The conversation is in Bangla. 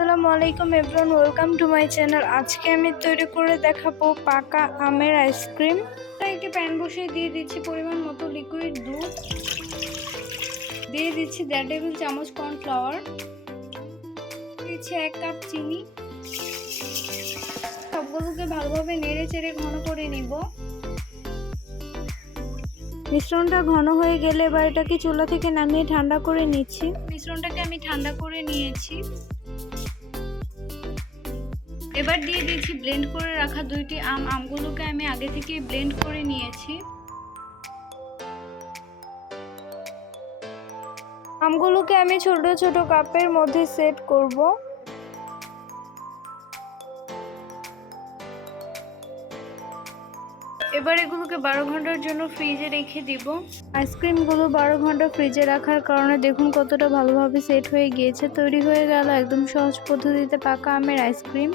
আসসালামু আলাইকুম everyone, welcome to my channel. আজকে আমি তৈরি করে দেখাবো পাকা আমের আইসক্রিম। একটি প্যান বসিয়ে দিয়ে দিচ্ছি পরিমাণ মতো লিকুইড দুধ, দিয়ে দিচ্ছি 1.5 টেবিল চামচ কর্নফ্লাওয়ার, দিচ্ছি 1 কাপ চিনি। সবগুলোকে ভালোভাবে নেড়ে চেড়ে ঘন করে নিব। মিশ্রণটা ঘন হয়ে গেলে এবার এটাকে চুলা থেকে নামিয়ে ঠান্ডা করে নিচ্ছি। মিশ্রণটাকে আমি ঠান্ডা করে নিয়েছি। এবার দিয়ে দিচ্ছি ব্লেন্ড করে রাখা 2টি আমগুলোকে আমি আগে থেকে ব্লেন্ড করে নিয়েছি। আমগুলোকে আমি ছোট ছোট কাপের মধ্যে সেট করব। এবার এগুলোকে 12 ঘন্টার জন্য ফ্রিজে রেখে দিব। আইসক্রিমগুলো 12 ঘন্টা ফ্রিজে রাখার কারণে দেখুন কতটা ভালোভাবে সেট হয়ে গিয়েছে। তৈরি হয়ে গেল একদম সহজ পদ্ধতিতে পাকা আমের আইসক্রিম।